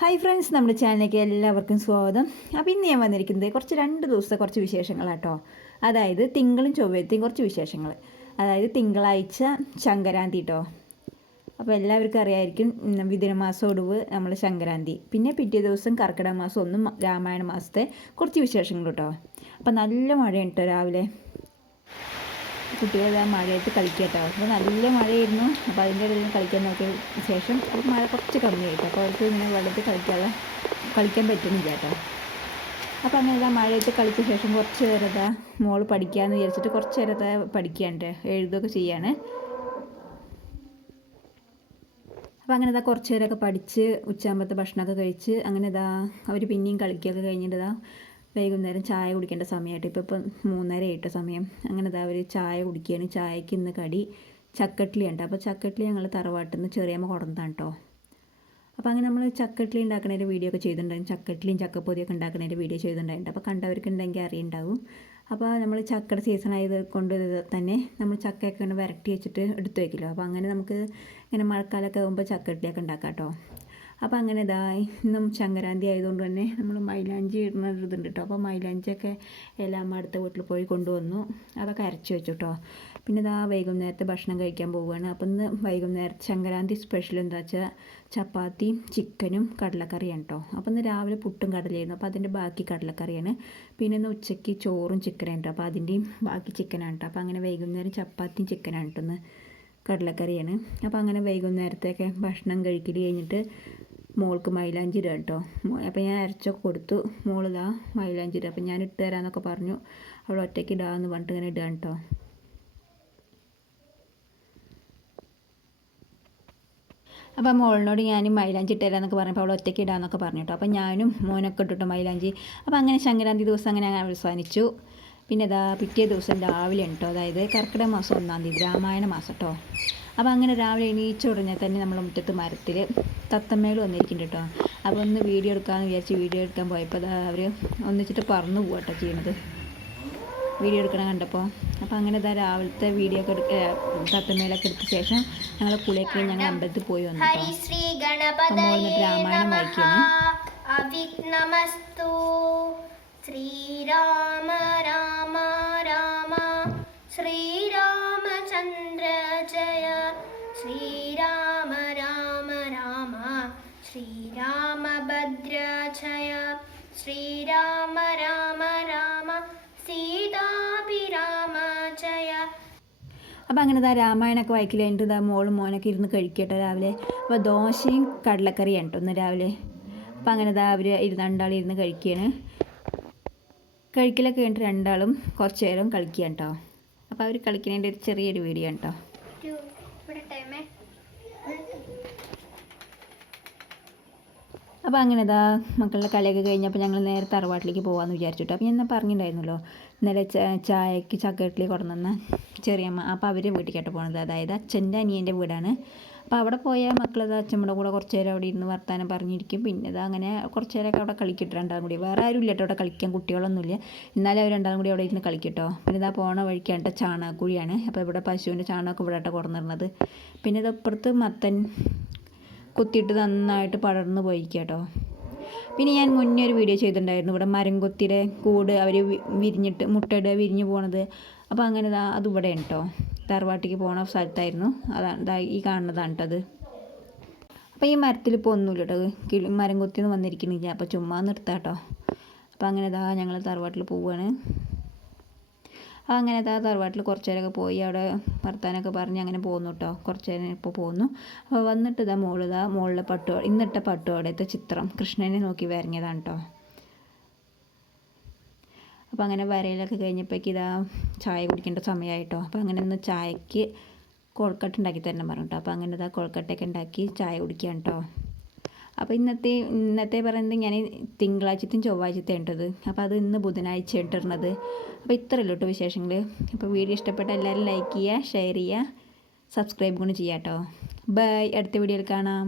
Hi friends നമ്മുടെ ചാനലിലേക്ക് എല്ലാവർക്കും സ്വാഗതം. അപ്പോൾ ഇന്ന് ഞാൻ വന്നിരിക്കുന്നത് കുറച്ച് രണ്ട് ദിവസത്തെ കുറച്ച് വിശേഷങ്ങളാട്ടോ അതായത് തിങ്കളും ചൊവ്വത്തെയും കുറച്ച് വിശേഷങ്ങൾ അതായത് തിങ്കളാഴ്ച ശങ്കരാന്തി കേട്ടോ അപ്പോൾ എല്ലാവർക്കും അറിയായിരിക്കും വിദിനമാസം ഒടുവ് നമ്മൾ ശങ്കരാന്തി. പിന്നെ പിറ്റേ ദിവസം കർക്കിടക മാസം ഒന്നും രാമായണ മാസത്തെ കുറച്ച് വിശേഷങ്ങൾ കേട്ടോ അപ്പോൾ നല്ല മഴയുണ്ട് രാവിലെ. കുട്ടികൾ ആ മഴയത്ത് കളിക്കട്ടോ. അപ്പോൾ നല്ല മഴയായിരുന്നു. അപ്പോൾ അതിന്റെ ഇടയിൽ കളിക്കാൻ നോക്കിയ ശേഷം അപ്പോൾ മഴ കുറച്ച് കമ്മിയായിട്ട്. അപ്പോൾ അവർക്ക് ഇങ്ങനെ വെള്ളത്തിൽ കളിക്കാതെ കളിക്കാൻ പറ്റുന്നില്ല കേട്ടോ. അപ്പോൾ അങ്ങനെ ഇതാ മഴയത്ത് കളിച്ച ശേഷം കുറച്ച് നേരം മോൾ പഠിക്കാമെന്ന് വിചാരിച്ചിട്ട് കുറച്ച് നേരത്തെ പഠിക്കാണ്ട് എഴുതുകയൊക്കെ ചെയ്യാണ് അപ്പോൾ അങ്ങനെ ഇതാ കുറച്ച് നേരമൊക്കെ പഠിച്ച് ഉച്ചയാകുമ്പോഴത്തെ ഭക്ഷണമൊക്കെ കഴിച്ച് അങ്ങനെ ഇതാ അവർ പിന്നെയും കളിക്കുകയൊക്കെ കഴിഞ്ഞിട്ട് ഇതാ വൈകുന്നേരം ചായ കുടിക്കേണ്ട സമയമായിട്ട് ഇപ്പോൾ ഇപ്പം മൂന്നര ആയിട്ട് സമയം. അങ്ങനെ ഇതാ അവർ ചായ കുടിക്കുകയാണ്. ചായക്ക് ഇന്ന് കടി ചക്കട്ട്ലി ഉണ്ട് അപ്പോൾ ചക്കട്ട്ലി ഞങ്ങൾ തറവാട്ടിൽ നിന്ന് ചെറിയമ്മ കൊടുന്നതാണ് കേട്ടോ അപ്പോൾ അങ്ങനെ നമ്മൾ ചക്കട്ട്ലി ഉണ്ടാക്കുന്നതിന്റെ വീഡിയോ ഒക്കെ ചെയ്തിട്ടുണ്ടായിരുന്നു. ചക്കട്ട്ലിയും ചക്കപ്പൊതിയൊക്കെ ഉണ്ടാക്കുന്നതിന്റെ വീഡിയോ ചെയ്തിട്ടുണ്ടായിരുന്നു. അപ്പോൾ കണ്ടവർക്ക് ഉണ്ടെങ്കിൽ അറിയുണ്ടാവും അപ്പോൾ നമ്മൾ ചക്കയുടെ സീസൺ ആയത് കൊണ്ട് തന്നെ നമ്മൾ ചക്കയൊക്കെ ഇങ്ങനെ വരട്ടി വെച്ചിട്ട് എടുത്ത് വയ്ക്കില്ല അപ്പോൾ അങ്ങനെ നമുക്ക് ഇങ്ങനെ മഴക്കാലമൊക്കെ ആകുമ്പോൾ ചക്കട്ട്ലിയൊക്കെ ഉണ്ടാക്കാം കേട്ടോ അപ്പോൾ അങ്ങനെ ഇതാ ഇന്നും ശങ്കരാന്തി ആയതുകൊണ്ട് തന്നെ നമ്മൾ മൈലാഞ്ചി ഇടുന്ന ഒരു ഇതുണ്ട് കേട്ടോ. അപ്പോൾ മൈലാഞ്ചിയൊക്കെ എല്ലാം അടുത്ത വീട്ടിൽ പോയി കൊണ്ടുവന്നു. അതൊക്കെ അരച്ച് വെച്ചു കേട്ടോ. പിന്നെ ഇതാ വൈകുന്നേരത്തെ ഭക്ഷണം കഴിക്കാൻ പോവുകയാണ്. അപ്പം ഇന്ന് വൈകുന്നേരം ശങ്കരാന്തി സ്പെഷ്യൽ എന്താ വെച്ചാൽ ചപ്പാത്തിയും ചിക്കനും കടലക്കറിയാണ് കേട്ടോ. അപ്പോൾ ഇന്ന് രാവിലെ പുട്ടും കടലയായിരുന്നു. അപ്പോൾ അതിന്റെ ബാക്കി കടലക്കറിയാണ്. പിന്നെ ഇന്ന് ഉച്ചയ്ക്ക് ചോറും ചിക്കനാണ് കേട്ടോ അപ്പോൾ അതിന്റെയും ബാക്കി ചിക്കനാണ് കേട്ടോ. അപ്പോൾ അങ്ങനെ വൈകുന്നേരം ചപ്പാത്തിയും ചിക്കനാണ് കേട്ടോ ഇന്ന് കടലക്കറിയാണ്. അപ്പോൾ അങ്ങനെ വൈകുന്നേരത്തെയൊക്കെ ഭക്ഷണം കഴിക്കൽ കഴിഞ്ഞിട്ട് മോൾക്ക് മൈലാഞ്ചി ഇടുക കേട്ടോ. അപ്പോൾ ഞാൻ അരച്ചൊക്കെ കൊടുത്തു. മോളിതാ മൈലാഞ്ചി ഇടുക. അപ്പോൾ ഞാൻ ഇട്ട് തരാമെന്നൊക്കെ പറഞ്ഞു. അവൾ ഒറ്റയ്ക്ക് ഇടാന്ന് പറഞ്ഞിട്ട് ഇങ്ങനെ ഇടുക കേട്ടോ. അപ്പോൾ മോളിനോട് ഞാനും മൈലാഞ്ചി ഇട്ട് തരാമെന്നൊക്കെ പറഞ്ഞപ്പോൾ അവൾ ഒറ്റയ്ക്ക് ഇടാമെന്നൊക്കെ പറഞ്ഞു കേട്ടോ. അപ്പോൾ ഞാനും മോനൊക്കെ ഇട്ടിട്ടോ മൈലാഞ്ചി. അപ്പോൾ അങ്ങനെ സംക്രാന്തി ദിവസം അങ്ങനെ അവസാനിച്ചു. പിന്നെ ഇതാ പിറ്റേ ദിവസം രാവിലെ ഉണ്ടോ? അതായത് കർക്കിടക മാസം ഒന്നാം തീയതി രാമായണ മാസം കേട്ടോ അപ്പോൾ അങ്ങനെ രാവിലെ എണീച്ച ഉടനെ തന്നെ നമ്മൾ മുറ്റത്ത് മരത്തിൽ തത്തമ്മേൽ വന്നിരിക്കുന്നുണ്ട് കേട്ടോ അപ്പോൾ ഒന്ന് വീഡിയോ എടുക്കാമെന്ന് വിചാരിച്ച് വീഡിയോ എടുക്കാൻ പോയപ്പോൾ അവർ ഒന്നിച്ചിട്ട് പറന്നു കേട്ടോ ചെയ്യണത്. വീഡിയോ എടുക്കണം കണ്ടപ്പോൾ അപ്പോൾ അങ്ങനെ ഇതാ രാവിലത്തെ വീഡിയോ ഒക്കെ എടുക്ക തത്തമ്മേലൊക്കെ എടുത്ത ശേഷം ഞങ്ങൾ കുളിയൊക്കെ ഞങ്ങൾ അമ്പലത്തിൽ പോയി വന്നു രാമായണം നമഃ ശ്രീരാമഭദ്ര ജയ ശ്രീരാമ രാമ രാമ സീതാഭിരാമ ജയ അപ്പോൾ അങ്ങനെ ഇതാ രാമായണമൊക്കെ വായിക്കില്ല എന്റെ ഇതാ മോളും മോനൊക്കെ ഇരുന്ന് കഴിക്കട്ടെ രാവിലെ. അപ്പോൾ ദോശയും കടലക്കറിയാണ് കേട്ടോ ഇന്ന് രാവിലെ. അപ്പോൾ അങ്ങനെ ഇതാ അവർ ഇരുന്ന് രണ്ടാളും ഇരുന്ന് കഴിക്കുകയാണ് കഴിക്കലൊക്കെ കഴിഞ്ഞിട്ട് രണ്ടാളും കുറച്ച് നേരം കളിക്കുകയാണ് കേട്ടോ. അപ്പോൾ അവർ കളിക്കുന്നതിന്റെ ഒരു ചെറിയൊരു വീഡിയോ ആണ് കേട്ടോ ഇവിടെ ടൈമേ അപ്പോൾ അങ്ങനെ ഇതാ മക്കളുടെ കളിയൊക്കെ കഴിഞ്ഞപ്പോൾ ഞങ്ങൾ നേരെ തറവാട്ടിലേക്ക് പോകാമെന്ന് വിചാരിച്ചിട്ട്. അപ്പോൾ ഞാൻ ഇന്ന് പറഞ്ഞിട്ടുണ്ടായിരുന്നല്ലോ ഇന്നലെ ചായക്ക് ചക്കട്ടിൽ കൊണ്ടുവന്ന ചെറിയമ്മ അപ്പോൾ അവർ വീട്ടിലേക്കായിട്ട് പോണത്. അതായത് അച്ഛന്റെ അനിയന്റെ വീടാണ്. അപ്പോൾ അവിടെ പോയാൽ മക്കളത് അച്ഛമ്മയുടെ കൂടെ കുറച്ച് നേരം അവിടെ ഇരുന്ന് വർത്താനം പറഞ്ഞിരിക്കും. പിന്നെ ഇത് അങ്ങനെ കുറച്ച് നേരമൊക്കെ അവിടെ കളിക്കിട്ട് രണ്ടാളും കൂടി. വേറെ ആരും ഇല്ലട്ടോ അവിടെ കളിക്കാൻ കുട്ടികളൊന്നുമില്ല. എന്നാലും അവർ രണ്ടാളും കൂടി അവിടെ ഇരുന്ന് കളിക്കട്ടോ. പിന്നെ ഇതാ പോണ വഴിക്കാണ്ട് ചാണകക്കുഴിയാണ് അപ്പോൾ ഇവിടെ പശുവിന്റെ ചാണകമൊക്കെ ഇവിടെ കൊണ്ടുവന്നിരുന്നത്. പിന്നെ ഇത് അപ്പുറത്ത് മത്തൻ കുത്തിയിട്ട് നന്നായിട്ട് പടർന്നു പോയി കേട്ടോ പിന്നെ ഞാൻ മുന്നേ ഒരു വീഡിയോ ചെയ്തിട്ടുണ്ടായിരുന്നു. ഇവിടെ മരം കൊത്തിയുടെ കൂട് അവർ വിരിഞ്ഞിട്ട് മുട്ടയുടെ വിരിഞ്ഞു പോണത്. അപ്പോൾ അങ്ങനെ അത് ഇവിടെ കേട്ടോ തറവാട്ടിക്ക് പോണ സ്ഥലത്തായിരുന്നു. അതാണ് ഈ കാണുന്നതാണ് കേട്ടോ അത്. അപ്പോൾ ഈ മരത്തിൽ ഇപ്പോൾ ഒന്നുമില്ല കേട്ടോ കിളി മരം കൊത്തിന്ന് വന്നിരിക്കുന്നില്ല അപ്പോൾ ചുമ്മാ നിർത്താം കേട്ടോ അപ്പോൾ അങ്ങനെ ഇതാ ഞങ്ങൾ തറവാട്ടിൽ പോവുകയാണ് അങ്ങനെ ദാ തറവാട്ടിൽ കുറച്ച് നേരമൊക്കെ പോയി അവിടെ വർത്താനൊക്കെ പറഞ്ഞ് അങ്ങനെ പോകുന്നു കേട്ടോ കുറച്ച് നേരം ഇപ്പോൾ പോകുന്നു അപ്പോൾ വന്നിട്ട് ഇതാ മോൾ ഇതാ മോളിലെ പട്ടു ഇന്നിട്ട പട്ടുവാടത്തെ ചിത്രം കൃഷ്ണനെ നോക്കി വരഞ്ഞതാണ് കേട്ടോ അപ്പോൾ അങ്ങനെ വരയിലൊക്കെ കഴിഞ്ഞപ്പോഴേക്ക് ഇതാ ചായ കുടിക്കേണ്ട സമയമായിട്ടോ അപ്പോൾ അങ്ങനെ ഒന്ന് ചായക്ക് കൊഴുക്കട്ട ഉണ്ടാക്കി തരണം പറഞ്ഞു കേട്ടോ അപ്പോൾ അങ്ങനെ ഇതാ കൊഴുക്കട്ടയൊക്കെ ഉണ്ടാക്കി ചായ കുടിക്കുകയാണ് കേട്ടോ അപ്പോൾ ഇന്നത്തെ ഇന്നത്തെ പറയുന്നത് ഞാൻ തിങ്കളാഴ്ചത്തെയും ചൊവ്വാഴ്ചത്തെ ഇട്ടത് അപ്പോൾ അത് ഇന്ന് ബുധനാഴ്ച ഇട്ടിരുന്നത്. അപ്പോൾ ഇത്രയല്ലോ കേട്ടോ വിശേഷങ്ങൾ അപ്പോൾ വീഡിയോ ഇഷ്ടപ്പെട്ട എല്ലാവരും ലൈക്ക് ചെയ്യുക ഷെയർ ചെയ്യുക സബ്സ്ക്രൈബ് കൂടി ചെയ്യാം കേട്ടോ ബൈ അടുത്ത വീഡിയോയിൽ കാണാം.